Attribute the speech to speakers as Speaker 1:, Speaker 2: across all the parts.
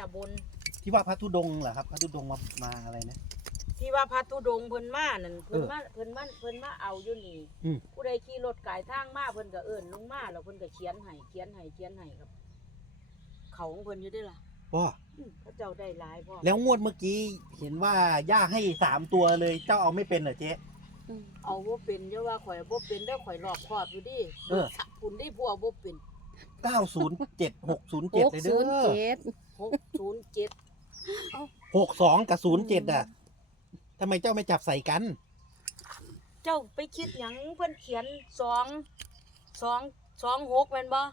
Speaker 1: จ้ะบน
Speaker 2: ที่ว่าพระธุดงค์เหรอครับพระธุดงค์มาอะไรนะ
Speaker 1: ที่ว่าพระธุดงค์เพิ่นมานั่นเพิ่นมาเอาอยู่นี่ผู้ใดขี่รถกายทางมาเพิ่นก็เอิ้นลงมาแล้วเพิ่นก็เขียนให้ครับเขาของเพิ่นอยู่ได้ล่ะ
Speaker 2: พ่อ
Speaker 1: เขาเจ้าได้หลายพ่อ
Speaker 2: แล้วงวดเมื่อกี้เห็นว่าย่าให้3 ตัวเลยเจ้าเอาไม่เป็นเหรอเจ๊
Speaker 1: เอาบ่เป็นเยอะว่าข่อยบ่เป็นเด้อข่อยรอบคอบอยู่ดิคุณได้ผู้เอาบ่เป็น
Speaker 2: 907 607เลยเด้อ
Speaker 1: 607
Speaker 2: 62กับ07อ่ะทำไมเจ้าไม่จับใส่กัน
Speaker 1: เจ้าไปคิดหยังเพิ่นเขียน26แม่นบ่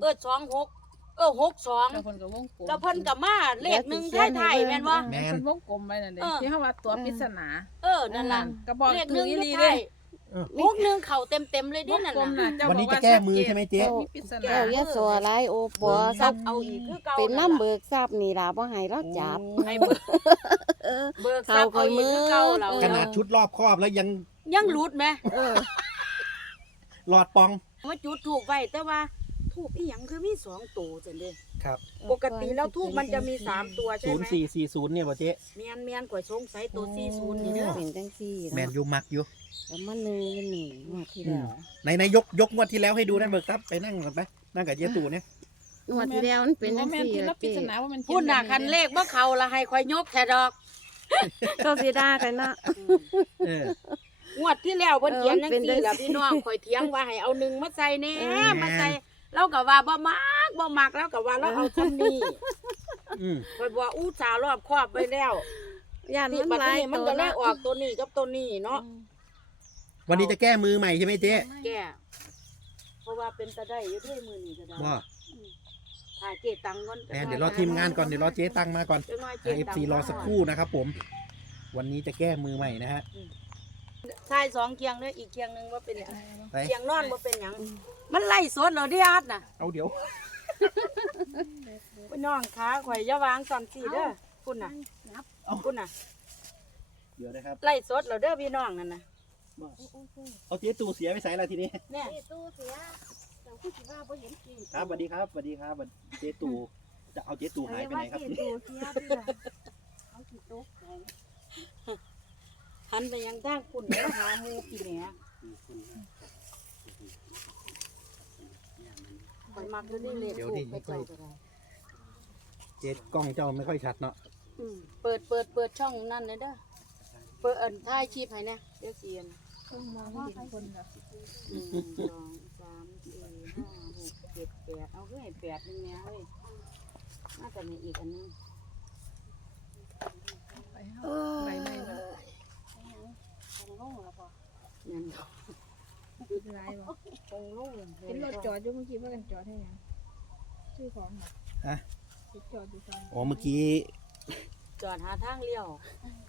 Speaker 1: 2662
Speaker 3: แล้วเพิ่นก็วงกลม
Speaker 1: แล้วเพิ่นก็มาเลข1ท้ายๆแม่นบ่
Speaker 3: แม่นเพิ่นวงกลมไว้นั่นเด้ที่เฮาว่าตัวปริศนา
Speaker 1: นั่นล่ะ
Speaker 3: ก็บอกเลข1อยู่ท้าย
Speaker 1: 61เข้าเต็มๆเลยดินั่นน่ะ
Speaker 2: วันนี้จะแก้มือใช่ไหมเจ๊
Speaker 3: มีปริศนา
Speaker 4: แก้วยะสัวหลายโอปอ
Speaker 1: ซับเอาอีกคือเก่า
Speaker 4: เป็นน้ำเบิกทรัพย์นี่ล่ะบ่ให้เราจับ
Speaker 1: ให้เบิกทรัพย์เอาอีกคือเก่าเรา
Speaker 2: ขนาดชุดรอบครอบแล้ว
Speaker 1: ยังหลุดมั้ย
Speaker 2: หลอดปอง
Speaker 1: มาจุดถูกไว้แต่ว่าทูบอีหยังคือมี2ตัวจังเด้
Speaker 2: ครับ
Speaker 1: ปกติแล้วทูบมันจะมี3ตัวใช่มั้
Speaker 2: ย0440เนี่ยบ่เจ๊
Speaker 1: แม่นข่อยสงสัยตัว40นี่เด้อ
Speaker 4: เป็นจังซี่
Speaker 2: แม่นอยู่มักอยู่
Speaker 4: แล้วมันนึงนี่งวดที่แล้ว
Speaker 2: ในยกงวดที่แล้วให้ดูนั่นเบิกทรัพย์ไปนั่งก่อนไปนั่งกับเจ๊ตู่เนี่ย
Speaker 4: งวดที่แล้วมันเป็นจังซี่
Speaker 3: ล่ะปริศนาว่ามัน
Speaker 1: พูดน่ะคันเลขบ่เข้าละให้ข่อยยกแค่ดอก
Speaker 4: ก็สิด่ากันเนาะ
Speaker 1: งวดที่แล้วเพิ่นเขียนจังซี่ล่ะพี่น้องข่อยเถียงว่าให้เอา1มาใส่แน่มาใส่เราก็ว่าบ่มักแล้วก็ว่าเราเอาซำนี้ข่อยบอกอู้สารอบครอบไว้แล้ว
Speaker 4: ย่านมันหลาย
Speaker 1: มันก็เลยออกตัวนี้กับตัวนี้เนาะ
Speaker 2: วันนี้จะแก้มือใหม่ใช่ไหมเจ๊
Speaker 1: แก้เพราะว่าเป็นตะได้อยู่ด้วยมือนี่ก็ได้ถ่ายเจ๊ตังก่อน
Speaker 2: เดี๋ยวรอทีมงานก่อนเดี๋ยวรอเจ๊ตังมาก่อนFC รอสักครู่นะครับผมวันนี้จะแก้มือใหม่นะฮะ
Speaker 1: ใช่2เคียงเด้ออีกเคียงนึงบ่เป็นหยังเคียงนอนบ่เป็นหยังมันไล่สดเหรอดิอาร์ตน่ะ
Speaker 2: เอาเดี๋ยว
Speaker 1: พี่น้องขาข่อยอย่าวางซ้ำซี่เด้อคุณน่ะคุณน่ะ
Speaker 2: เดี๋ยวนะครับ
Speaker 1: ไล่สดเหรอเด้อพี่น้องนั่นน่ะ
Speaker 2: เอาเจ๊ตู่เสียไปใส่ละทีนี้
Speaker 1: เนี่ย
Speaker 4: เจ๊ตู่เสียเจ้าคือสิว่าบ่เห็นจริง
Speaker 2: ครับสวัสดีครับเจ๊ตู่จะเอาเจ๊ตู่หายไปไหนครับ
Speaker 4: เจ๊ตู่เสียเอาสิตกใจ
Speaker 1: หันไปยังทางคุณมาหาหมู่พี่แหน่ข่อยมักอยู่นี่เลขถูกไปเจ้าก็ได้
Speaker 2: เจ๊กล้องเจ้าไม่ค่อยชัดเนาะ
Speaker 1: เปิดช่องนั่นเลยเด้อเปิดถ่ายคลิปให้นะเดี๋ยวเสียน
Speaker 3: ต้องมองเห็นคนเหรอ
Speaker 1: 1 2 3 4 5 6 7 8เอาคือให้8นึงแหน่เอ้ยน่าจะมีอีกอันนึง
Speaker 3: ใบไม้บ่
Speaker 4: คงลงแล้วบ่
Speaker 1: นั่น
Speaker 3: หลายบ่
Speaker 1: คงลง
Speaker 3: เห็นรถจอดอยู่เมื่อกี้ว่ากันจอดให้หยังซื้อของบ่
Speaker 2: ฮะ
Speaker 3: จอดอยู่ซั่น
Speaker 2: อ๋อเมื่อกี้
Speaker 1: จอดหาทางเลี้ยว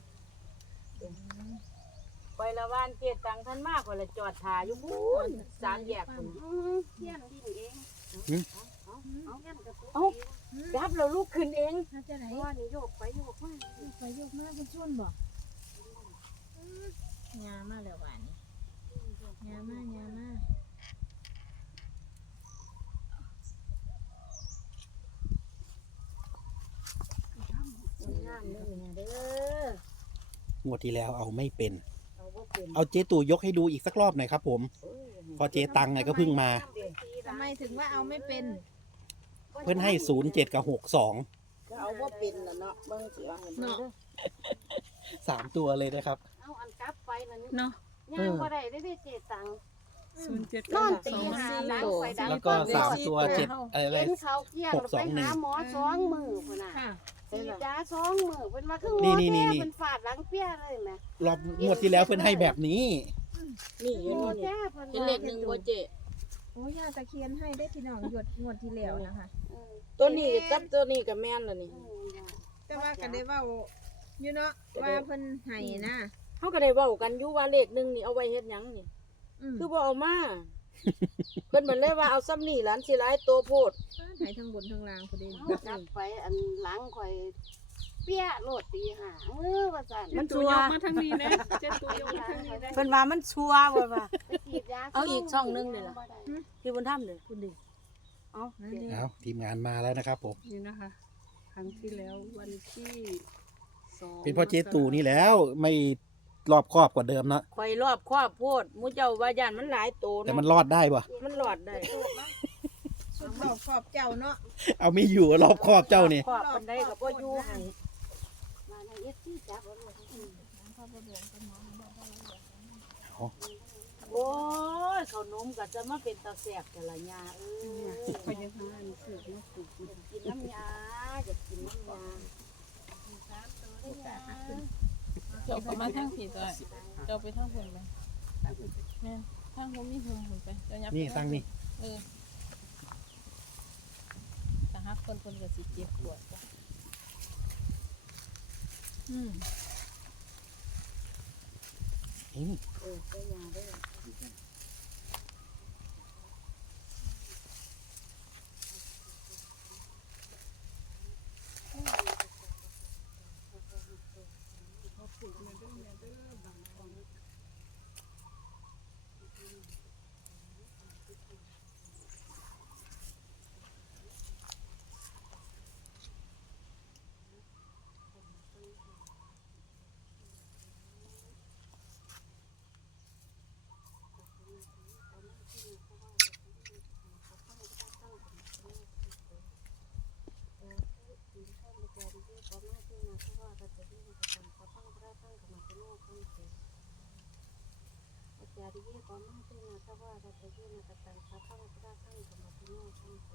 Speaker 1: ไปละวานเกียรตังท่านมากกว่าละจอดถ่ายอยู่พูน3 แยกพุ่น
Speaker 4: เที่ยงดินเอง
Speaker 1: เอารับเราลูกขึ้นเอง
Speaker 3: จะไหน
Speaker 4: ว่านี่โยกไปโยกมา
Speaker 3: ไปโยกมาเพิ่นชวนบ่ยามาแล้วบ้านนี้ยามา
Speaker 2: งวดที่แล้วเอาไม่เป็นเอาเจ๊ตู่ยกให้ดูอีกสักรอบหน่อยครับผมพอเจ๊ตังไงก็เพิ่งมา
Speaker 3: ทำไมถึงว่าเอาไม่เป็น
Speaker 2: เพิ่นให้07กับ62
Speaker 1: เอาบ่เป็นล่ะเนาะเบิ่งสิว่าเนาะ
Speaker 2: 3 ตัวเลยนะครับ
Speaker 1: เอาอันกลับไปนั่น
Speaker 3: เนาะ
Speaker 4: ย่างบ่ได้ได้เจ๊ตัง
Speaker 3: 07
Speaker 4: นอนตีหาล้างไฟดัง
Speaker 2: แล้วก็3ตัว7อะไร
Speaker 4: เป็นเขาเกี่ยงไปหาหมอ2 มื้อพุ่นน่ะสีดา2 มื้อเพิ่นว่าคืองอแม่เพิ่นฟาดหลังเปี้ยเลยแม่
Speaker 2: รอบงวดที่แล้วเพิ่นให้แบบนี้
Speaker 1: นี่อยู่นี่เห็นเลข1บ่เจ๊
Speaker 3: โอ้ย่าตะเคียนให้ได้พี่น้องหยดงวดที่แล้วนะคะ
Speaker 1: ตัวนี้กับตัวนี้ก็แม่นแล้วนี่
Speaker 3: แต่ว่าก็ได้เว้าอยู่เนาะว่าเพิ่นให้นะ
Speaker 1: เฮาก็ได้เว้ากันอยู่ว่าเลข1นี่เอาไว้เฮ็ดหยังนี่คือบ่เอามาเพิ่นเหมือนเลยว่าเอาซ้ำนี่หลานสิหลายโตโพด
Speaker 3: ให้ทั้งบนทั้งล่างพอดี
Speaker 4: จับไปอันหลังข่อยเปี้ยโลดตีหามือว่าซั่น
Speaker 3: มันชัวมาทางนี้นะเจ็ดตัวยกมาทางนี้ได้
Speaker 1: เพิ่นว่ามันชัวว่าเอาอีกช่องนึงนี่ล่ะพี่บุญธรรมเด้อคุณดิ
Speaker 2: เอาทีมงานมาแล้วนะครับผม
Speaker 3: นี่นะคะห
Speaker 5: รั้งที่แล้ววันที่2
Speaker 2: เป็นเพราะเจ๊ตู่นี่แล้วไม่รอบคอบกว่าเดิมเนาะ
Speaker 1: ข่อยรอบครอบโพดหมู่เจ้าว่าย่านมันหลายโต
Speaker 2: แต่
Speaker 1: เนาะ
Speaker 2: มันรอดได้ปะ
Speaker 1: มันรอดได้
Speaker 3: สุดรอบขอบเจ้าเนาะ
Speaker 2: เอาไม่อยู่รอบคอบเจ้านี่
Speaker 1: ครอบปานใดก็บ่อยู่ให้
Speaker 4: มาในเอฟซีจับเอาลูก
Speaker 1: โอ้ยข้าวนมก็จะมาเป็นตาแซ่บแต่ละยาเอ้ย
Speaker 5: เขายังหาอันเสือกมาปลูกอยู่
Speaker 1: กินน้ำยาอยากกินน้ำยา
Speaker 6: เจ้าก็มาทางผีตัวเจ้าไปทางหุ่นไปแม่นทางหุ่นมีหุ่นไปเจ้ายับ
Speaker 2: นี่ตั้งนี่
Speaker 6: เออแต่ฮักคนก็สิเจ็บปวดจ้ะอืม
Speaker 2: นี่
Speaker 1: เออก็ยาได้อ
Speaker 4: จาริเยปามาเตนะทวารัตเยนะกตังสัพพังพระทังกมัติโนทันเต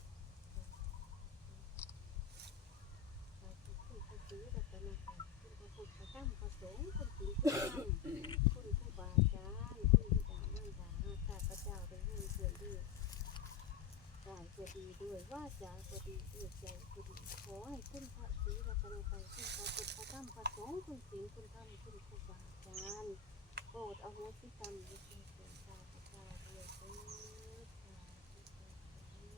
Speaker 4: สาธุคุณพระศรีรัตนตรัยคุณพระพุทธพระธรรมพระสงฆ์คุณจริงคุณผู้บาอาจารย์คุณบิดามารดาข้าพเจ้าได้ยินเสียงดีกายก็ดีด้วยวาจาก็ดีด้วยใจก็ดีขอให้คุณพระศรีรัตนตรัยคุณพระพุทธพระธรรมพระสงฆ์คุณศีลคุณธรรมคุณผู้บาอาจารย์โปรดอโหสิกรรมให้แก่ข้าพเจ้าด้วยเถิดสาธุสาธุ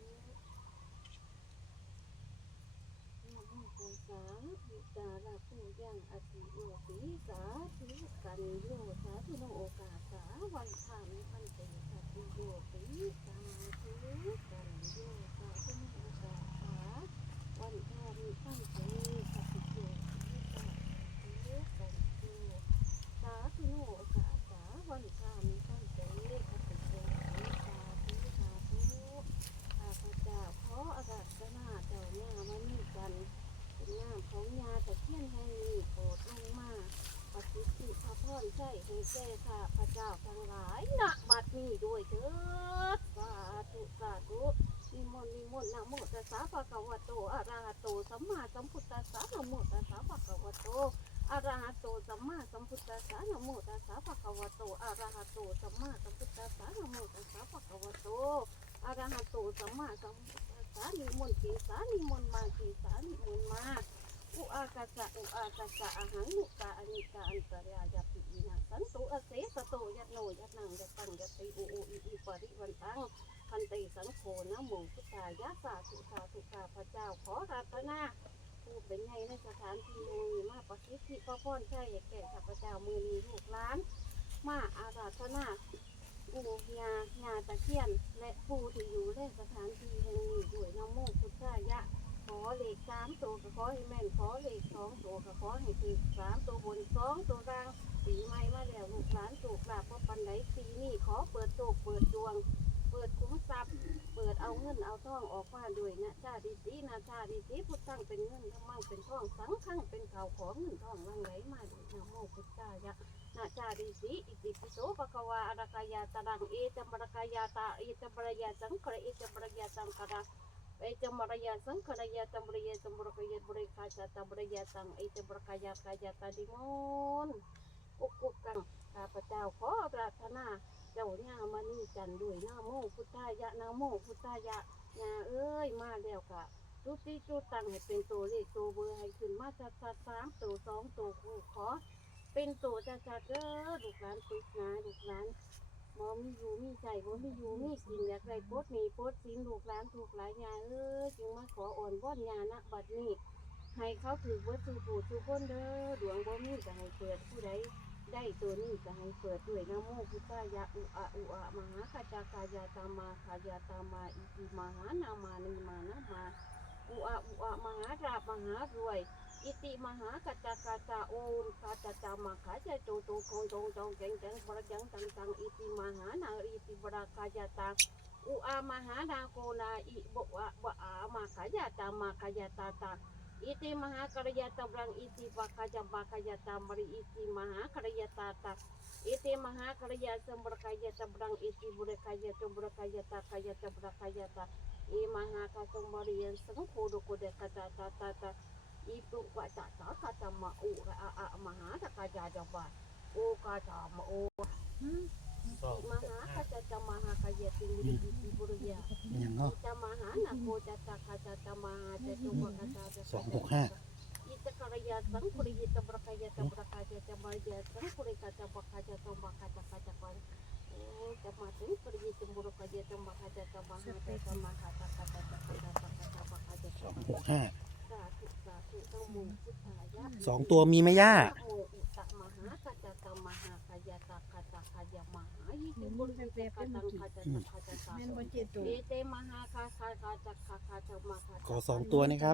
Speaker 4: นะโมตัสสะวิจาระผู้ยังอธิโยติสาธุกันโยสาธุโนโอกาสาวันธามิพันเตสัตติโยติสาธุกันโยสาธุโนโอกาสาวันธามิพันเตสัตติโยติสาธุกันโยสาธุโนโอกาสาวันธามิพันเตสัตติโยติสาธุสาธุข้าพเจ้าขออาราธนาเจ้าย่ามณีกันเป็นน้ำของยาตะเคียนแห่งนี้โปรดลงมาปฏิสิทธิพระพรใช่ให้แก่ข้าพเจ้าทั้งหลายณบัดนี้ด้วยเถิดสาธุสาธุนิมนต์นิมนต์นะโมตัสสะภะคะวะโตอะระหะโตสัมมาสัมพุทธัสสะนะโมตัสสะภะคะวะโตอะระหะโตสัมมาสัมพุทธัสสะนะโมตัสสะภะคะวะโตอะระหะโตสัมมาสัมพุทธัสสะนะโมตัสสะภะคะวะโตอะระหะโตสัมมาสัมพุทธัสสะนิมนต์เกสานิมนต์มาเกสานิมนต์มาอุอากาสะอุอากาสะอาหังนุกาอนิกาอันตรายาปิอินาสันตุอเสสโตยัตโนยัตนังยัตตังยัตติอุอุอิอิปริวันตังพันติสังโฆนะโมพุทธายะสาธุสาธุข้าพเจ้าขอรัตนาผู้เป็นไงในสถานที่นี้มาประสิทธิพระพรใช่แก่ข้าพเจ้ามือนี้ลูกหลานมาอาราธนาปู่ย่าตะเคียนและผู้ที่อยู่ในสถานที่แห่งนี้ด้วยนะโมพุทธายะขอเลข3ตัวก็ขอให้แม่นขอเลข2ตัวก็ขอให้ถูก3ตัวบน2ตัวล่างปีใหม่มาแล้วลูกหลานโชคลาภเพราะปันไดปีนี้ขอเปิดโชคเปิดดวงเปิดคุ้มทรัพย์เปิดเอาเงินเอาทองออกมาด้วยนะชาดิสีนะชาดิสีพุทธังเป็นเงินทำไมเป็นทองสังฆังเป็นข่าวของเงินทองลังไหลมาด้วยนะโมพุทธายะนาจาริสีอิติปิโสภควาอรากายาตรังเอจัมรกายาตาเอจัมรยาสังขระเอจัมรยาสังขระเอจัมรยาสังขระยาจัมรยาจัมรกายาบริคาจาจัมรยาสังเอจัมรกายากายาตาดิมนอุกุกังข้าพเจ้าขอปรารถนาเจ้าย่ามณีจันด้วยนะโมพุทธายะนะโมพุทธายะย่าเอ้ยมาแล้วค่ะจุติจุตังให้เป็นตัวเลขตัวเบอร์ให้ขึ้นมาจัด3ตัว2ตัวขอเป็นตัวจัดเด้อลูกหลานติดนะลูกหลานบ่มีอยู่มีใจบ่มีอยู่มีกินอยากได้โพดมีโพดสินลูกหลานถูกหลายยาเอ้ยจึงมาขออ่อนว่อนยาณบัดนี้ให้เขาถือว่าสู่ผู้สู่คนเด้อดวงบ่มีก็ให้เปิดผู้ใดได้ตัวนี้ก็ให้เปิดด้วยนะโมพุทธายะอุอะอุอะมหาคาจากายาตามาคายาตามาอิติมหานามานิมานะมาอุอะมหาราบมหารวยอิติมหากัจจกาโอมกัจจามาขาเจโตโตคงจงแจงประจังตังอิติมหานาอิติบรากายตาอุอามหานาโกนาอิบุอะอามาขายาตามาขายาตาตาอิติมหากรยาตบรังอิติบากายตามริอิติมหากรยาตาตาอิติมหากรยาสมบรกายตบรังอิติบุรกายตบรกายตากายตบรกายตาอิมหากาสมบริยันสังโฆดุโกเดกตาตาตาตาอิปุกะตาตากาตมาอุระอะมหาตกายาจบาโอกาตามโอมหากัจจมหากายติมิริติบุริยา
Speaker 2: อย่างเนาะ
Speaker 4: จมหานาโคจัตตาคาจัตตมหาจัตุมกตา
Speaker 2: 265
Speaker 4: อิตกรยาสังคุริยตบรกายตบรกายตบรยาสังคุริกาตบกายตบกายตกายตจะมาถึงคุริยตบรกายตบกายตบหาตมหาตกายตกายตบกายต
Speaker 2: 265
Speaker 4: สาธุสาธุตั้งมุพุทธายะ
Speaker 2: 2ตัวมีไหมย่า
Speaker 4: โมอุตมหากัจจตมหากายตากัจจกายมหาอิติบุริเตกัตังกัจจตกัจจต
Speaker 3: แม่นบ่เจตู
Speaker 4: เอเตมหาคาคาคาจักคาคาจักมาคา
Speaker 2: ขอ2ตัวนะครับ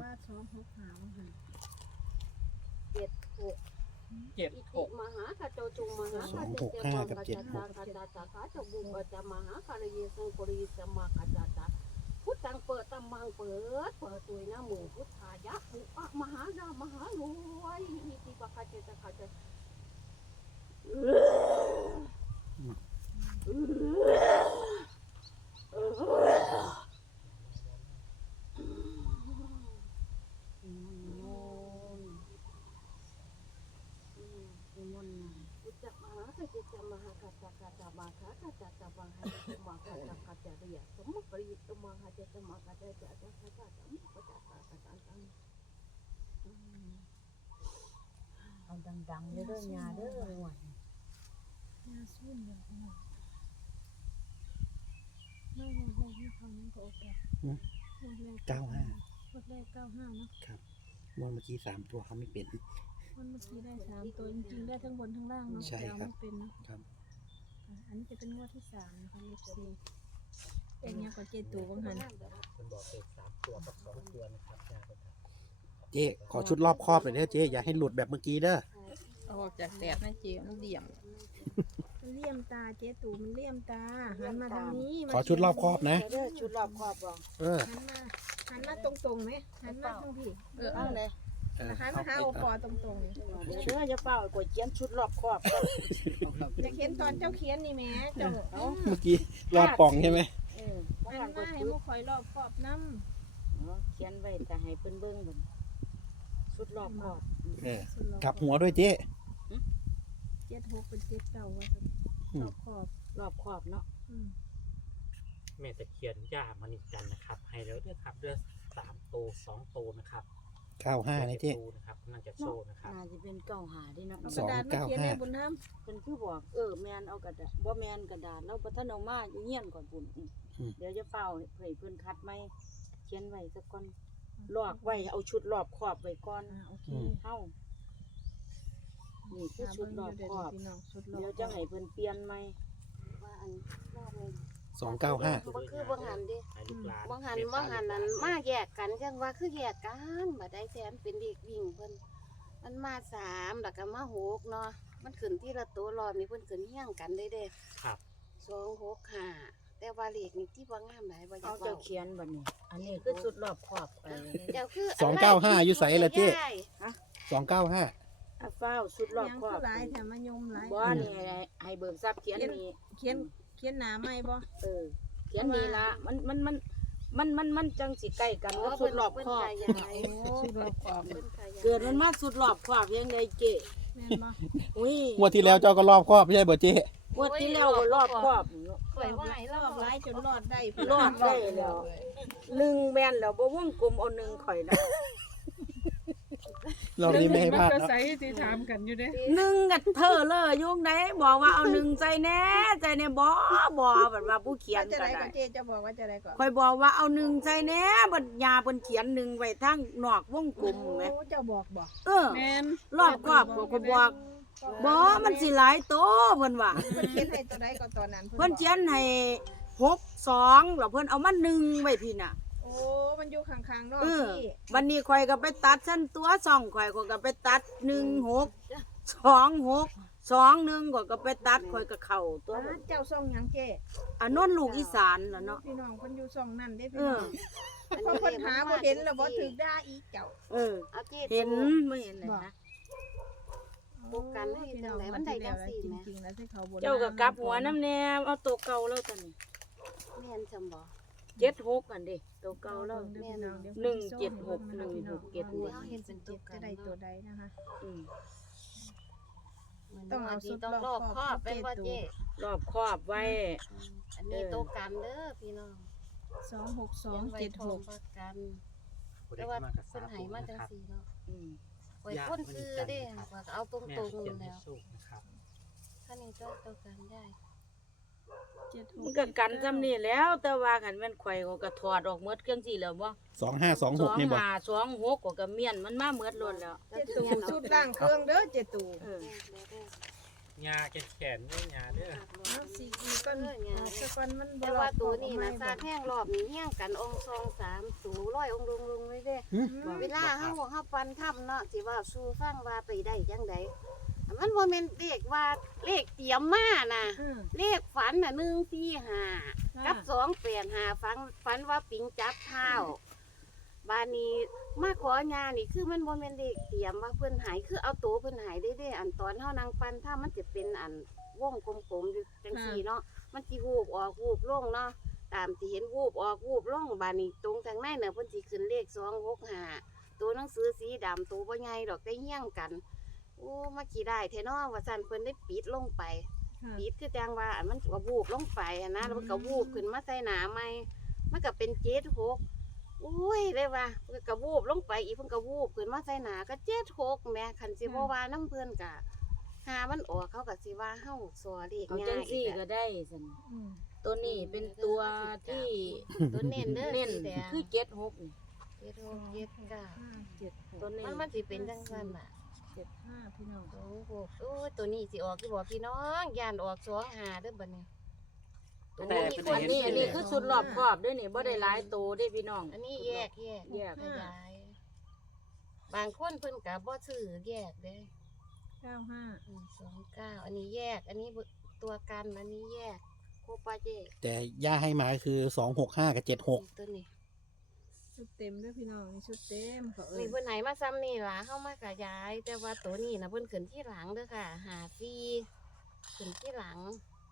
Speaker 4: เจ็ดหก
Speaker 6: เจ็ด
Speaker 4: อิ
Speaker 6: ห
Speaker 4: ติ
Speaker 6: ก
Speaker 4: มหาคาโจจุมหาคาเจเจมังคาจัตตาคาจัตตาคาจบุปจมหาคาเรเยสังปริสมาคาจัตตาพุทธังเปิดตัมมังเปิดตุยนะหมู่พุทธายะอุอะมหานามหารวยอิติปะคาเจตคาเจอุจจมหาคาเจจมหาคาจักตามาคาคาจัตมาหาเจมาคาจักคาเจริยสมปริตมาหาเจตมาคาเจจะจะคาจัตสมปจัตตาคาจัตตังเอาดังๆเด้อยาเด้อหวาน
Speaker 5: ยาสู้อย่างนี้ไม่ให้ทำนั้นก็โอเค
Speaker 2: 95
Speaker 5: วันแรก95เนาะ
Speaker 2: ครับงวดเมื่อกี้3ตัวเขาไม่เป็น
Speaker 5: วันเมื่อกี้ได้3ตัวจริงๆได้ทั้งบนทั้งล่างเนาะ
Speaker 2: ใช่
Speaker 5: แต่เอา
Speaker 2: ครับ
Speaker 5: ไม่เป็นเนาะ
Speaker 2: ครับ
Speaker 5: อันนี้จะเป็นงวดที่3นะคะ FC เป็นยังกับเจตูบังหัน
Speaker 2: เจ๊ขอชุดรอบครอบหน่อยเด้อเจ๊อย่าให้หลุดแบบเมื่อกี้เด้อ
Speaker 6: เอาออกจากแดดนะเจีมันเดี่ยม
Speaker 5: มันเลี่ยมตาเจตูมันเลี่ยมตาหันมาทางนี้
Speaker 2: ขอชุดรอบครอบนะ
Speaker 1: เด้อชุดรอบครอบบ่
Speaker 5: หันมาตรงๆไหมหันมาทางพี่
Speaker 1: เอาเลย
Speaker 5: หันมาหาโอปอตรงๆ
Speaker 1: เดี๋ยวเด้ออย่าเฝ้ากดเขียนชุดรอบครอบก่อน
Speaker 5: จะเขียนตอนเจ้าเขียนนี่แหม่เจ้า
Speaker 1: เอา
Speaker 2: เมื่อกี้รอบป่องใช่ไหม
Speaker 1: บ่
Speaker 5: หั
Speaker 1: หั
Speaker 5: น
Speaker 1: นก
Speaker 5: มา
Speaker 1: ด
Speaker 5: ให้
Speaker 1: ชุ
Speaker 5: มุ
Speaker 1: ด
Speaker 5: คอยรอบครอบน้
Speaker 1: เขียนไว้แต่ให้เพิ่นเบิ่งเบิ่งชุดรอบครอบ
Speaker 2: เออ
Speaker 5: ำสุดหล่อก
Speaker 2: ลับหัวด้วยเจ๊
Speaker 5: 76เป็น79ว่าซั่นรอบครอบ
Speaker 1: รอบครอบเนาะ
Speaker 7: แม่ตะเคียนย่ามณีจันทร์นะครับ ให้แล้วด้วยครับด้วย3ตัว2ตัวนะครับ
Speaker 2: 95นะเจ๊
Speaker 7: ตัวนะครับกำลังจะโชว์นะครับ
Speaker 1: น่าจะเป็นเก้าหาดิเนาะ
Speaker 5: เอากระดาษมาเขียนในบุญธรรม
Speaker 1: เพิ่นคือบอกแม่นเอากระดาษบ่แม่นกระดาษเราบ่ทันเอามาอยู่เฮียนก่อนพุ่นเดี๋ยวจะเฝ้าให้เพิ่นคัดไหมเขียนไว้ซะก่อนลอกไว้เอาชุดรอบครอบไว้ก่อน
Speaker 5: โอเค
Speaker 1: เฮานี่คือชุดรอบครอบ
Speaker 5: พี่น้องชุดรอบ
Speaker 1: เดี๋ยวจะให้เพิ่นเปลี่ยนไหมว่าอันรอบนึง
Speaker 2: 295
Speaker 4: บ่คือบ่หันดิ
Speaker 7: ให้ลูกหลาน
Speaker 4: บ่หันนั้นมาแยกกันจังว่าคือแยกกันบัดได้แทนเป็นเด็กวิ่งเพิ่นมันมา3แล้วก็มา6เนาะมันขึ้นที่ละตัวรอบนี้เพิ่นขึ้นเฮี้ยงกันได้เด้
Speaker 7: ครับ
Speaker 4: 265แต่ว่าเลขนี่ที่บ่งามหลายบ่อยา
Speaker 1: เอา
Speaker 4: ก
Speaker 1: เจ้า
Speaker 4: เว้า
Speaker 1: เขียนบัดนี้อันนี้คือชุดรอบครอบไป
Speaker 4: เจ้าคือ
Speaker 2: 295อยู่ไสล่ะเจ๊ 295
Speaker 1: เอาเฝ้าชุดรอบ
Speaker 5: ยัง
Speaker 1: ครอ
Speaker 5: คื
Speaker 1: บ
Speaker 5: อหลายแถมมายมหลาย
Speaker 1: บ่นี่ให้เบิกทรัพย์เขียนนี่
Speaker 5: เขียนหนาไหมบ่
Speaker 1: เขียนนี่ละมันจังสิใกล้กันกับชุดรอบครอบ
Speaker 6: ชุดรอบความ
Speaker 1: เกิดมันมาสุดรอบครอบยังไงเจ๊
Speaker 5: แม่นบ่
Speaker 1: อุ้ย
Speaker 2: งวดที่แล้วเจ้าก็รอบครอบไม่ใช่บ่เจ๊
Speaker 1: งวดที่แล้วก็รอบครอบ
Speaker 5: ข่อยว่าให้รอบหลายจนรอดได้
Speaker 1: รอดได้แล้วหนึ่งแม่นแล้วบ่วงกลมเอาหนึ่งข่อยนะ
Speaker 2: รอบนี้ไม่ให้พลาด
Speaker 6: ก็
Speaker 2: เนาะ
Speaker 6: ใส่ที่ถามกันอยู่เด้
Speaker 1: หนึ่งกับเธอเลยยุ่งไหนบอกว่าเอาหนึ่งใจแน่ใจแน่บ่แบบว่าผู้เขียน
Speaker 5: จะ
Speaker 1: ก็
Speaker 5: ได้
Speaker 1: ได้
Speaker 5: ก็เจจะบอกว่าจะได้ก่อน
Speaker 1: ข่อยบอกว่าเอาหนึ่งใจแน่บัดยาเพิ่นเขียนหนึ่งไว้ทางนอกวงกลมแหม
Speaker 5: เจ้าบอกบ่
Speaker 6: แม่น
Speaker 1: รอบครอบก็บอกบ่มันสิหลายโตเพิ่นว่า
Speaker 5: เพิ่นเขียนให้ตัวใดก็ตอนนั้น
Speaker 1: เพิ่นเขียนให้62แล้วเพิ่นเอามา1ไว้พี่น่ะ
Speaker 5: โอ้
Speaker 3: มันอยู่ข้างๆเนาะ
Speaker 1: เออ
Speaker 3: พี่
Speaker 1: วันนี้ข่อยก็ไปตัดชั้นตัวซ่องข่อยก็ไปตัด16 26 21ข่อยก็ไปตัดข่อยก็เข้าตัว
Speaker 3: เจ้าส่งหยังเจ้
Speaker 1: อันนั้นลูกอีสานล่ะเนาะ
Speaker 3: พี่น้องเพิ่นอยู่ส่งนั่นเด้
Speaker 1: เอ
Speaker 3: พี่น้
Speaker 1: อ
Speaker 3: องพอเพิ่นหาบ่เห็นแล้วบ่ถึกด่าอีกเจ้า
Speaker 1: เออ
Speaker 4: เอาเจ๊
Speaker 1: เห็น
Speaker 4: ตู
Speaker 1: ไม่เห็นเลยนะ
Speaker 4: โปรกันให้จังไหนมันได้จังสี่แหม
Speaker 3: จริงๆแล้วที่เขาบ่
Speaker 1: เจ้าก็กลับหัวน้ำแนมเอาตัวเก่าแล้วตอนนี้
Speaker 4: แม่นจำบ่
Speaker 1: 76อันเดิตัวเก่าแล้ว
Speaker 3: เด้อพี่น้องเดี๋ยว
Speaker 1: 176 167
Speaker 3: เดี๋ยวเห็นเป็น7จะได้ตัวใดนะคะ
Speaker 1: อืม
Speaker 3: ต้องเอาสุด
Speaker 4: ต้อง
Speaker 3: ร
Speaker 4: ร
Speaker 3: อ
Speaker 4: อ
Speaker 3: บบ ค
Speaker 4: ค
Speaker 3: ร
Speaker 4: ร
Speaker 3: อ
Speaker 4: อ
Speaker 3: บบ
Speaker 4: เป็นบ่
Speaker 3: เจ๊
Speaker 4: เจ๊
Speaker 1: รอบครอบไว้
Speaker 4: อันนี้โตกันเด้อพี่น้อง
Speaker 3: 26276
Speaker 4: ประกัน
Speaker 7: ผู้
Speaker 4: แต่
Speaker 7: ใด
Speaker 4: ว่า
Speaker 7: เข้ามากับ
Speaker 4: เพิ่
Speaker 7: สาน
Speaker 4: ให้
Speaker 7: ธุ
Speaker 4: มา
Speaker 7: นะ
Speaker 4: จัง
Speaker 7: ครับ
Speaker 4: สี่เนาะ
Speaker 1: อืม
Speaker 4: ไว้คนซื้อเด้ว่าเอาตร
Speaker 7: แม่
Speaker 4: ง
Speaker 7: เขียน
Speaker 4: ๆ
Speaker 7: ให้
Speaker 4: แล้ว
Speaker 7: โชคนะครับ
Speaker 4: ท่านนี้ก็โตกันได้
Speaker 1: มันก็กันซ้ำนี่แล้ว แต่ว่าคันแม่นข่อยก็ถอดออกหมดเครื่องสิแล้วบ่
Speaker 2: 2526นี่บ่
Speaker 1: 2526ก็เมียนมันมาหมดล้นแล้ว
Speaker 3: เจตูสุดล่างเครื่องเด้อเจตู
Speaker 1: เออ
Speaker 7: ยาแขนด้วยยาเด้อ
Speaker 3: เอาสีอีกก่อนสักวันมันบ่
Speaker 4: แต่
Speaker 3: รอ
Speaker 4: ว่า
Speaker 3: ด
Speaker 4: ตัวนี้นะ
Speaker 3: บ่
Speaker 4: ซากแห้งรอบนี้แห้งกันองค์2 3สู100องค์ลงเลยเด้ เวลาเฮาปันทํเนาะสิว่าสู่ฟังว่าไปได้จังไดมันบ่แม่นเลขว่าเลขเตรียมมาน่ะ
Speaker 3: อืม
Speaker 4: เลขฝันน่ะ145กับ285ฝันว่าปิงจับเท้าบานนี้มาขอยานี่คือมันบ่แม่นเลขเตรียมว่าเพิ่นหายคือเอาตัวเพิ่นหายได้เด้อันตอนเฮานั่งปันถ้ามันจะเป็นอันวงกลมๆอยู่จังซี่เนาะมันสิวูบออกวูบลงเนาะตามที่เห็นวูบออกวูบลงบานนี้ตรงทางในน่ะเพิ่นสิขึ้นเลข265ตัวหนังสือสีดำตัวบ่ใหญ่ดอกได้เฮี้ยงกันโอ้มาขี่ได้แท้เนาะว่าซั่นเพิ่นได้ปิดลงไป
Speaker 3: ค่ะ
Speaker 4: ปิดคือจังว่าอันมันก็วูบลงไปอะนะแล้วมันก็วูบขึ้นมาใส่หนาใหม่มันก็เป็น76โอ้ยเลยว่าเพิ่นก็วูบลงไปอีกเพิ่นก็วูบขึ้นมาใส่หนาก็76แหม่คันสิบ่ว่านํเพิ่นก็หามันออกเขาก็สิว่าเฮาสัวเลข
Speaker 1: เอา
Speaker 4: ง่า
Speaker 1: จัง
Speaker 4: ย
Speaker 1: ซี่
Speaker 4: อีก
Speaker 1: ก็
Speaker 4: อะ
Speaker 1: ได้ซั่น
Speaker 3: อืม
Speaker 1: ตัวนี้เป็นตัวที่
Speaker 4: ตัวเน้นเด้อ
Speaker 1: เน้น
Speaker 4: สีแดง
Speaker 1: คือ76นี่
Speaker 4: 76
Speaker 1: ตัวนี้
Speaker 4: มันสิเป็นจังซั่นน่ะ
Speaker 3: 75พี่น้อง
Speaker 4: โอ้โหโอ้ยตัวนี้สิออกที่บอกพี่น้องย่านออก25เด้อบัดนี้ตัว
Speaker 7: แต่
Speaker 4: นี้
Speaker 7: เป็น
Speaker 1: อันนี้อันนี้คือสุดรอบครอบเด้วยนี่บ่ได้หลายโตเด้พี่น้อง
Speaker 4: อันนี้แยก
Speaker 1: แยก
Speaker 4: ขยาย บางคนเพิ่นก็บ่ซื้อแยกเด้
Speaker 3: 95
Speaker 4: 129อันนี้แยก อันนี้ตัวกันอันนี้แยกโคปาเจ
Speaker 2: แต่ย่าให้มาคือ265กับ76
Speaker 4: ตัวนี้
Speaker 3: ชุดเต็มเด้อพี่น้องนี่ชุดเต็มเขาเอิ้
Speaker 4: นี่
Speaker 3: น
Speaker 4: เพิ่นไหนมาซ้ำนี่ล่ะเฮามาขยาย แต่ว่าตัวนี้นะเพิ่นขึ้นที่หลังเด้อค่ะ5ฟรีขึ้นที่หลัง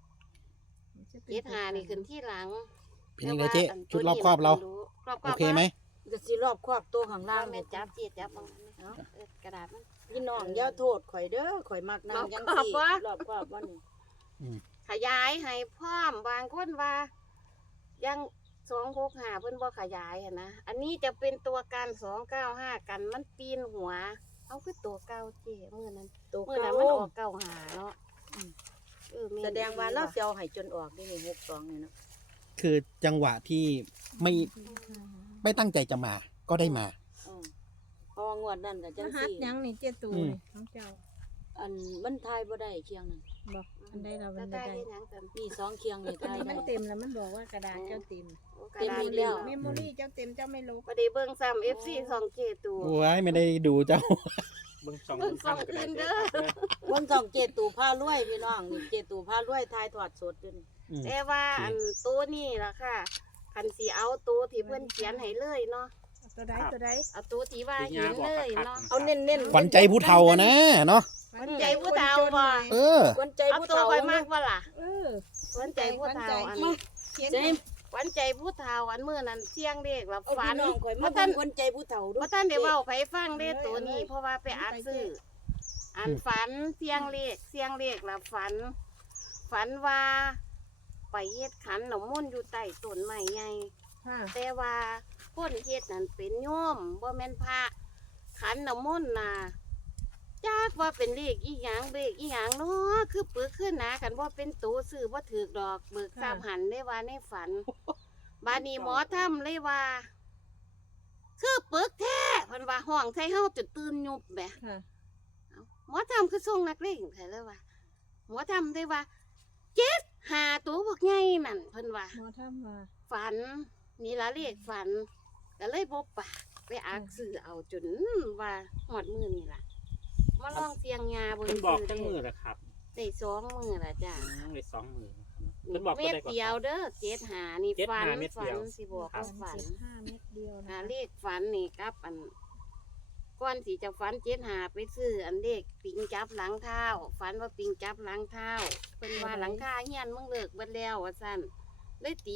Speaker 4: 75นี่ขึ้นที่หลัง
Speaker 2: เป็นยังไงเจ๊ชุดรอบครอบเรา
Speaker 4: รอบคร
Speaker 2: โอ
Speaker 4: อบ
Speaker 2: เคไหม
Speaker 1: ก็สิรอบครอบตัวข้างล่า
Speaker 4: ล่าง ง
Speaker 1: นี่
Speaker 4: แม่จับเจีจับบางอันนี่เนาะกระดาษมัน
Speaker 1: พี่น้องอย่าโทษข่อยเด้อข่อยมักนางจัง
Speaker 4: รอบ
Speaker 1: ซี่
Speaker 4: ครอบวะ
Speaker 1: รอบครอบว่านี่
Speaker 4: ขยายให้พร้อมบางคนว่า ยัง265เพิ่นบ่ขยายหั่นนะอันนี้จะเป็นตัวกัน295กันมันปีนหัว เอาคือตัวเก่าเจ้มื้อนั้น
Speaker 1: ตัว
Speaker 4: มื้อ
Speaker 1: เก่า
Speaker 4: นั้นมันออก95เนาะม่น
Speaker 1: แสดงว่าเราสิเอาให้จนออกนี่62นี่เนาะ
Speaker 2: คือจังหวะที่ไม่ตั้งใจจะมาก็ได้มา
Speaker 1: อือเพราะว่างวดนั้นก็จัง
Speaker 3: รหัส
Speaker 1: ซี่
Speaker 3: หยังนี่เจตู
Speaker 2: อืม
Speaker 3: นี่ของเจ้า
Speaker 1: อันมันทายบ่ได้เคียงนั้น
Speaker 3: บอกอันใดเรา
Speaker 4: จะ
Speaker 3: เป็น
Speaker 4: ได้
Speaker 3: ใด
Speaker 4: ที่หยังกัน
Speaker 1: มี2เคียงนี่
Speaker 3: อัน
Speaker 1: ทาย
Speaker 3: นี้
Speaker 1: ได้
Speaker 3: มันเต็มแล้วมันบอกว่ากระดาษเจ้าเต็ม
Speaker 4: โอ้ก
Speaker 1: เต็
Speaker 4: ระ
Speaker 1: ม
Speaker 4: ดาษ
Speaker 1: อีกแล้ว
Speaker 3: เมมโมรี่เจ้าเต็มเจ้าไม่ลบ
Speaker 4: บ่ได้เบิ่งซ้ำ FC ของเจตู
Speaker 2: โอ้ยไม่ได้ดูเจ้า
Speaker 7: เบิ่งสอง
Speaker 4: เบิ่งสองคืนเด้อ
Speaker 1: เบิ่งช่องเจตูพารวยพี่น้องนี่เจตูพารวยทายทอดสดอยู่นี่
Speaker 4: แต่ว่าอันตัวนี้ล่ะค่ะคันสิเอาตัวที่เพิ่นเขียนให้เลยเนาะ
Speaker 3: ตัวใดตัวใด
Speaker 4: เอาตัวที่ว่าเห็นเลยเนาะ
Speaker 1: เอาเน้นๆ
Speaker 2: ขวัญใจผู้เฒ่าอะนะเนาะ
Speaker 4: ขวัญใจผู้เฒ่าบ่
Speaker 2: เออ
Speaker 1: ขวัญใจ
Speaker 4: เอา
Speaker 1: ผู้
Speaker 4: ตัว
Speaker 1: เฒ่า
Speaker 4: ไปมากว่าล่ะ
Speaker 3: เออ
Speaker 4: ขวัญใจผู้เฒ่าอัน
Speaker 3: เขียน
Speaker 1: ใจ
Speaker 4: ขวัญใจผู้เฒ่าอันมื้อนั้นเที่ยงเด็กแล้ว
Speaker 1: เอา
Speaker 4: ฝั
Speaker 1: พี่
Speaker 4: น
Speaker 1: น้องข่อยมา
Speaker 4: บ่
Speaker 1: เบิ่
Speaker 4: ทัน
Speaker 1: งขวัญใจผู้เฒ่าด้ว
Speaker 4: บ่
Speaker 1: ย
Speaker 4: ทันได้เว้าไผฟังเด้ตัวนี้ เพราะว่าไปอัดซื้ออันฝันเที่ยงเลขแล้วฝันว่าไปเฮ็ดขันน้ำมนต์อยู่ใต้ต้นไม้ใหญ่
Speaker 3: ค่ะ
Speaker 4: แต่ว่าคนเฮ็ดนั่นเป็นโยมบ่แม่นพระขันน้ำมนต์น่ะจักว่าเป็นเลขอีหยังเนาะคือปึกขึ้นหนากันบ่เป็นตัวซื้อบ่ถูกดอกเบิกทราบหันได้ว่าในฝัน บาดนี้หมอทำเลยว่า คือปึกแท้เพิ่นว่าห้องใส่เฮาจนตื่นยุบแหม
Speaker 3: ค่ะ
Speaker 4: หมอทำคือส่งนักเลงไผเลยว่าหมอทำได้ว่า7 5ตัวบักใหญ่นั่นเพิ่นว่า
Speaker 3: หมอทำว่า
Speaker 4: ฝันนี่ละเลขฝันก็เลยบ่ปากไปอักซื้อเอาจนว่าฮอดมื้อนี่ล่ะมาลองเสียงยาเบิ่ง
Speaker 7: เพิ่นบอก
Speaker 4: ซื้
Speaker 7: จัง
Speaker 4: ได้
Speaker 7: มือละครับ
Speaker 4: ได้2มื้อล่ะจ้ะ
Speaker 7: เลย2 มือเพิ่นบอก
Speaker 4: เม็
Speaker 7: ตัว
Speaker 4: ด
Speaker 7: ใดก่อน
Speaker 4: เดียวเด้อ75นี่
Speaker 7: 75
Speaker 4: ฝัน
Speaker 7: เม็ดเดียว
Speaker 4: สิบอกว่าฝัน
Speaker 5: 5 เม็ดเดียวนะ
Speaker 4: เลขฝันนี่กับอันก่อนสิจะฝัน75ไปซื้ออันเลขปิงจับหลังเท้าฝันว่าปิงจับหลังเท้าเพิ่นว่าหลังคาเฮียนมึงเลิกเบิดแล้วว่าซั่นเลยตี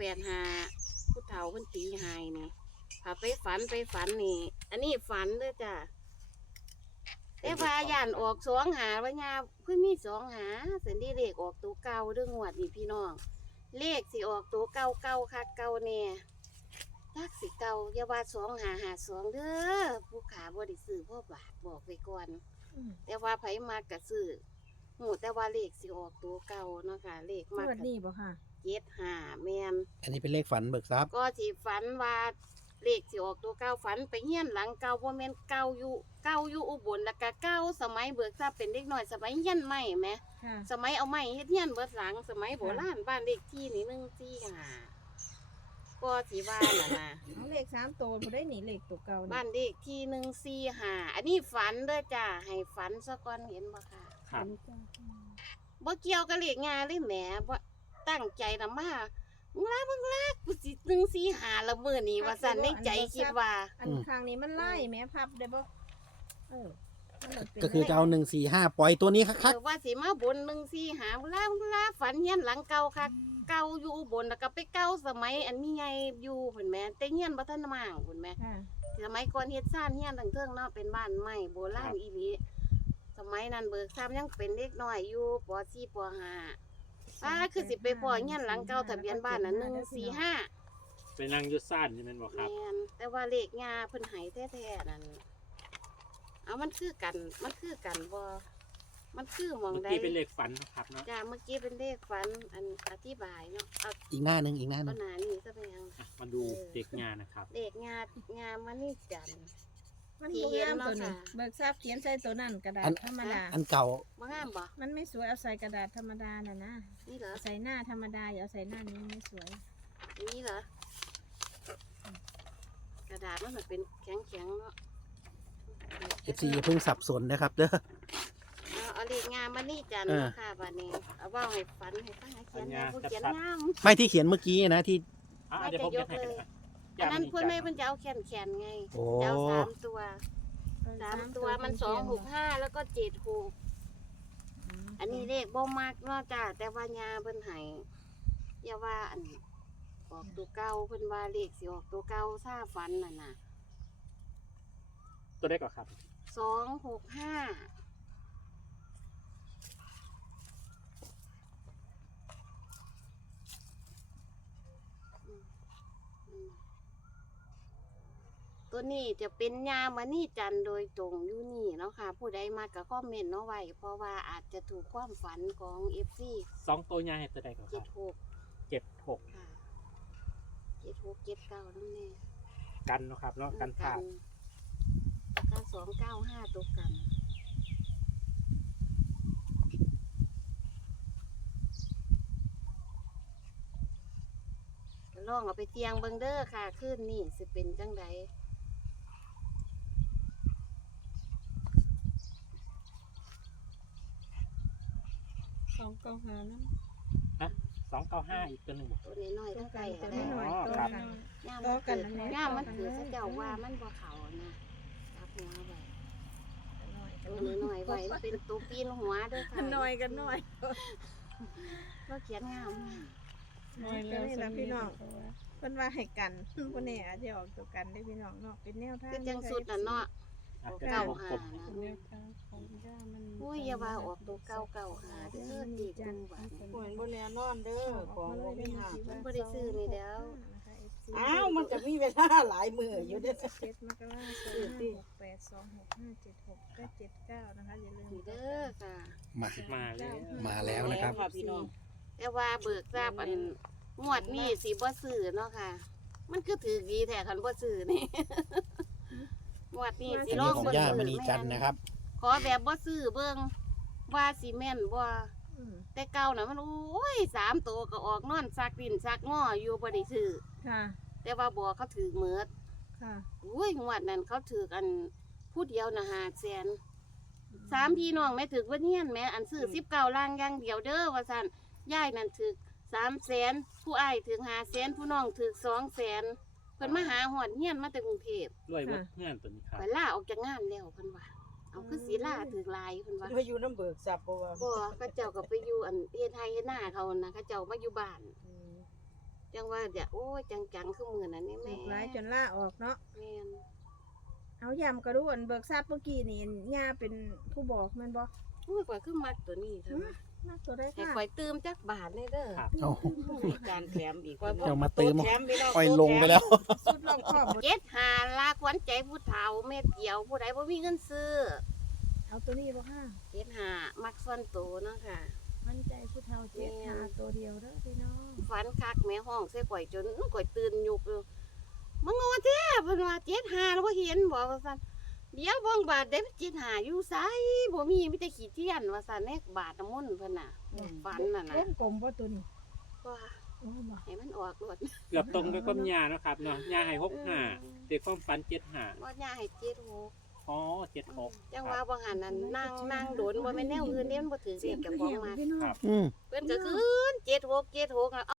Speaker 4: 285ผู้เฒ่าเพิ่นตีให้นี่พาไปฝันนี่ อันนี้ฝันเด้อจ้ะแต่ว่าย่านออก2หาว่าญาเพิ่นมี2หาเส้นที่เลขออกตัวเก่าเด้องวดนี่พี่น้องเลขสิออกตัวเก่าคักเก่าแน่จักสิเก่าอย่าว่า2552เด้อผู้ขาบ่ได้ซื้อพ่อบาทบอกไว้ก่อน แต่ว่าไผมากกะซื้อหูแต่ว่าเลขสิออกตัวเก่าเนาะค่ะเลข
Speaker 5: ง
Speaker 4: มาก
Speaker 5: วดนี้บ่ค่ะ
Speaker 4: 75แม่น
Speaker 2: อันนี้เป็นเลขฝันเบิกทรัพย์
Speaker 4: ก็สิฝันว่าเลขสิออกตัวเก่าฝันไปเฮียนหลังเก่าบ่แม่นเก่าอยู่อุบลแล้วก็เก่าสมัยเบิกทรัพย์เป็นเด็กน้อยสมัยเฮียนใหม่แหม
Speaker 5: ค่ะ
Speaker 4: สมัยเอาไม้เฮ็ดเฮียนเบิดหลังสมัยโบราณบ้านเลขที่นี่145ก็สิว่าน่ะนะ
Speaker 5: เอาเลข3ตัวบ่ได้หนีเลขตัวเก่านี่
Speaker 4: บ้านเลขที่145อันนี้ฝันเด้อจ้าให้ฝันซะก่อนเห็นบ่ค่ะ
Speaker 7: ครับ
Speaker 4: บ่เกี่ยวกับเลขงานเลยแหมบ่ตั้งใจนำมามึงลากูสิ145ละมื้อนี้ว่าซั่นในใจคิดว่า
Speaker 5: อันข้างนี้มันไล่แหม่พับได้บ่มันเป็น
Speaker 2: ก็คือจะเอา145ปล่อยตัวนี้คัก
Speaker 4: ว่าสิมาบน145มึงลาฝันเฮียนหลังเก่าค่ะเก่าอยู่อุบลแล้วก็ไปเก่าสมัยอันมีใหญ่อยู่เพิ่นแหมแต่เฮียนบ่ทันมางเพิ่นแหม
Speaker 5: ค่ะ
Speaker 4: สมัยก่อนเฮ็ดซ่านเฮียนทั้งเทิงเนาะเป็นบ้านไม้โบราณอีหลีสมัยนั้นเบิกทรัพย์ยังเป็นเด็กน้อยอยู่ป .4 ป .5 คือสิไปพอเฮียนหลังเก่าทะเบียนบ้านน่ะ145
Speaker 7: ไปนั่งอยุดซ่านใช่ไหมนบอกครับ
Speaker 4: แม่นแต่ว่าเลขงาเพิ่นให้แท้ๆนั่นเอามันคือกันบ่มันคือหมอง
Speaker 7: เมื่อ
Speaker 4: ใด
Speaker 7: กี้เป็นเลขฝันนะครับเนาะ
Speaker 4: จ้าเมื่อกี้เป็นเลขฝันอันอธิบายเนาะเอา
Speaker 2: ๆ อีกหน้าหนึ่งอีกหน้าห
Speaker 4: ปั
Speaker 2: นึ่
Speaker 4: ญ
Speaker 2: ง
Speaker 4: หานี่ซะเป็นหยัง
Speaker 7: อ่ะมาดูเด็กงานนะครับ
Speaker 4: เลขงามันนี่จันทร์
Speaker 5: มัน
Speaker 4: ที่
Speaker 5: บ่
Speaker 4: เห็น
Speaker 5: งาม
Speaker 4: เนาะ
Speaker 5: ตัวนี้
Speaker 4: ค่ะ
Speaker 5: เบิกทรัพย์เขียนใส่ตัวนั้นกระดาษธรรมดา
Speaker 2: อันเก่า
Speaker 4: บ่งามบ่
Speaker 5: มันไม่สวยเอาใส่กระดาษธรรมดาน่ะนะ
Speaker 4: นี่เหรอ
Speaker 5: เอาใส่หน้าธรรมดาอย่าเอาใส่หน้านี้ไม่สวย
Speaker 4: นี่เหรอกระดาษมันเป็นแข็งๆเนาะ
Speaker 2: FC อย่าเพิ่งสับสนนะครับเด้อ
Speaker 4: เอาเลขงามมานี่จันทร์
Speaker 2: เออ
Speaker 4: เนาะค่ะบัดนี้เอาเว้าให้ฝันให้ฟังให้เขียนให้ผู้เขียนงาม
Speaker 2: ไม่ที่เขียนเมื่อกี้นะที่
Speaker 7: อ่ะเดี๋ยวผมจะให้กันนะครับ
Speaker 4: อันนั้นเพื่อนแม่เพิ่นจะเอาแขนไง
Speaker 2: โอ้
Speaker 4: จะเอา3 ตัว3 ตัวมัน265แล้วก็76อันนี้เลขบ่มักเนาะจ้าแต่ว่ายาเพิ่นให้อย่าว่าอันออกตัวเก่าเพิ่นว่าเลขสิออกตัวเก่าซ่าฝันน่ะนะ
Speaker 7: ตัวได้ก่อนครับ
Speaker 4: 265ตัวนี้จะเป็นยามานี่จันทร์โดยตรงอยู่นี่เนาะค่ะ ผู้ใดมากับคอมเมนต์เนาะไว้เพราะว่าอาจจะถูกความฝันของ FC
Speaker 7: 2 ตัวใหญ่ตัวได้ก่อนครับ
Speaker 4: 76
Speaker 7: 76
Speaker 4: ค่ะ76 79นั่นแน่
Speaker 7: กันเนาะครับเนาะกันพลาด
Speaker 4: แล้วก็295ตัวกันลองเอาไปเตียงเบิงเด้อค่ะขึ้นนี่สิเป็นจังใด
Speaker 5: 295นั้น
Speaker 7: 295อีกตัวหนึ่งบอก
Speaker 4: ตัวน้อยๆทั้งไก่
Speaker 5: ตั
Speaker 4: อะ
Speaker 5: ว
Speaker 4: ไร
Speaker 5: น้อย
Speaker 7: อ๋อ
Speaker 5: ๆตัว
Speaker 7: ครับ
Speaker 5: กัน
Speaker 4: ย่าม
Speaker 5: ต่อ
Speaker 4: มัน
Speaker 5: กัน
Speaker 4: เกิด
Speaker 5: นั่นแหละ
Speaker 4: ย่ามมัน
Speaker 5: ต่อกัน
Speaker 4: เกิด
Speaker 5: เลย
Speaker 4: เขาเจ้าว่ามันบ่เขานะจับหัวไว้
Speaker 5: น้อย
Speaker 4: ตัวน้อยๆไว้มันเป็นตัวปีนหัวเด้อค่ะ
Speaker 5: กันน้อยกันน้อย
Speaker 4: ก็เขียนงาม
Speaker 5: น้อยแล้วนี่ล่ะพี่น้องเพิ่นว่าให้กันบ่แน่อาจจะออกตัวกันได้พี่น้องเนาะเป็นแนวทาง
Speaker 4: คือจังสุดน่ะเนาะ
Speaker 7: อ่ะ
Speaker 4: เก้า
Speaker 7: ผม
Speaker 4: หา
Speaker 7: ผม
Speaker 4: นะ
Speaker 5: แนวทางของย่ามัน
Speaker 4: อุ้ยอย่าว่าออกตัวเก้าหาเด้อจีบดูว่า
Speaker 3: ป่วยบ่แน่นอนเด้อของบ่มีหา
Speaker 4: มันบ่ได้ซื้อนี่แล้ว
Speaker 3: อ้าวมันจะมีเวลาหลายมื้ออยู่เด้อ
Speaker 5: 7 มกราคม2568266576และ79นะคะอย่าลืม
Speaker 4: นี่เด้อค่ะ
Speaker 2: มา
Speaker 7: มาแล้ว
Speaker 2: มาแล้วนะครับ
Speaker 3: พี่น้อง
Speaker 4: แต่ว่าเบิกทราบอันงวดนี้สิบ่ซื้อเนาะค่ะ มันคือถือดีแท้คันบ่ซื้อนี่ งวดนี้
Speaker 2: อั
Speaker 4: สิ
Speaker 2: น
Speaker 4: ล
Speaker 2: นี้
Speaker 4: อง
Speaker 2: ของ
Speaker 4: บ่
Speaker 2: ย่า
Speaker 4: ซื้อ
Speaker 2: มณีจันทร์นะครับ
Speaker 4: ขอแบบบ่ซื้อเบิ่งว่าสิแม่นบ่
Speaker 5: อืม
Speaker 4: แต่เก่าน่ะมันโอ้ย3 ตัวก็ออกนอนซักดินซักง้ออยู่บ่ได้ซื้อ
Speaker 5: ค่ะ
Speaker 4: แต่ว่าบ่เขาถือเมิด
Speaker 3: ค่ะ
Speaker 4: อุ้ยงวดนั้นเขาถือกันผู้เดียวนะ500,000 3พี่น้องแม่ถือว่าเนียนแม่อันซื้อ19ล้านอย่างเดียวเด้อว่าซั่นยายนั่นถือ300,000ผู้อ้ายถือ500,000ผู้น้องถือ200,000เพิ่นมาหาฮอดเฮียนมาแต่กรุงเทพ
Speaker 7: รวยบ่เพื่อนตัวนี้ครับ
Speaker 4: ข่อยลาออกจากงานแล้วเพิ่นว่าเอาคือสิลาถือหลายเพิ่นว่า
Speaker 1: มาอยู่น้ำเบิกทรัพย์บ่ว่า
Speaker 4: บ่เขาเจ้าก็ไปอยู่อันเฮ็ดไร่เฮ็ดนาเขาน่ะเขาเจ้ามาอยู่บ้านจังว่าจะโอ้ยจังๆคือมื้อนั้นนี่แม่
Speaker 3: หลายจนล่าออกเนาะ
Speaker 4: แม่น
Speaker 3: เอาย้ำกระดูอันเบิกทราบเมื่อกี้นี่ย่าเป็นผู้บอกแม่นบ่
Speaker 4: โอ้ยข่อยคือมักตัวนี้เท่านั้น
Speaker 3: นักตัวได้
Speaker 4: ให้
Speaker 3: ค่ะ
Speaker 4: ข่อยตื่มจักบาทเลยเด้อ
Speaker 7: ครับ
Speaker 2: เอา
Speaker 1: มีการแถมอีก
Speaker 2: เดี๋ยวมาตื้ม
Speaker 1: แถมพี่น้อง
Speaker 2: ค่อยลงไปแล้ว
Speaker 3: สุดรอบครอบหมด
Speaker 4: 75ลาขวัญใจผู้เฒ่าแม่เกี่ยวผู้ใดบ่มีเงินซื้อ
Speaker 3: เอาตัวนี้บ่ค่ะ
Speaker 4: 75มักส่วนโตเนาะค่ะ
Speaker 3: มั่นใจผู้เฒ่าเจ็ดหาตัวเดียวเด้อพี่น้อง
Speaker 4: ฝันคักแม่ห้องใส่ข่อยจนข่อยตื่นยุบอยู่มันงอแท้เพิ่นว่า75แล้วบ่เห็นบ่ว่าซั่นเดี๋ยวเบิ่งบาทได้75อยู่ไสบ่มีมีแต่ขี้เทียนว่าซั่นแน่บาทน้ำมนต์เพิ่นน่ะฝันน่ะนะ
Speaker 3: เล่นกลมบ่ตัวนี้
Speaker 4: ว่า
Speaker 3: โอ้บ่
Speaker 4: ให้มันออกรวด
Speaker 7: เกือบตรงกับความยาเนาะครับเนาะยาให้65เด็กความฝัน75
Speaker 4: ว่าย่าให้76
Speaker 7: อ๋อ76
Speaker 4: จังว่าบ่หันนั่นนั่งโดนบ่แม่นแนวอื่นเด้มันบ่ถือเรียกเจ้าของมา
Speaker 3: พี่น้อง
Speaker 7: ครับ
Speaker 2: อืม
Speaker 4: เพิ่นก็คืน76 76น่ะ